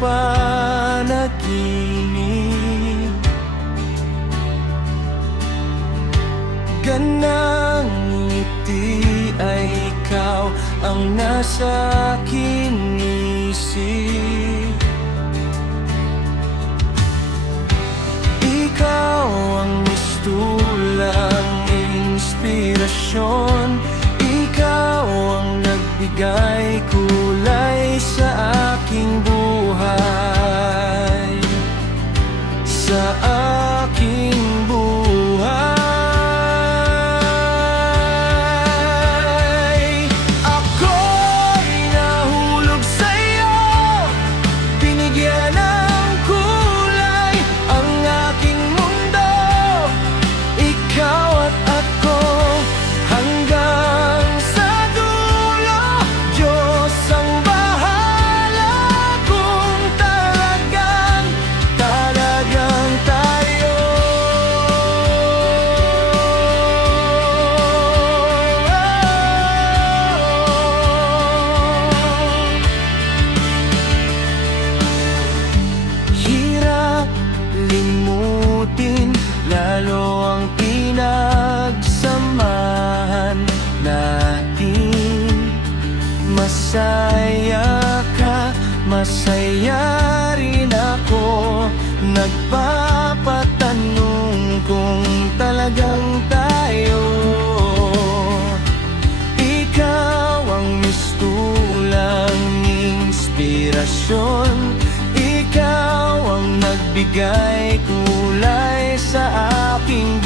panaginip. Ganang ngiti ay ikaw ang nasa aking isip. Ikaw ang mistulang inspirasyon. Ikaw ang nagbigay kulay sa aking buhay, sa aking buhay. Ako'y nahulog sa'yo, binigyan ng kulay ang aking mundo. Ikaw at ako hanggang sa dulo. Diyos ang bahala kung talagang tayo. Hirap limutin lalo ang pinagsamahan natin. Masaya ka, masaya rin ako. Nagpapatanong kung talagang tayo. Ikaw ang mistulang inspirasyon. Ikaw ang nagbigay kulay sa aking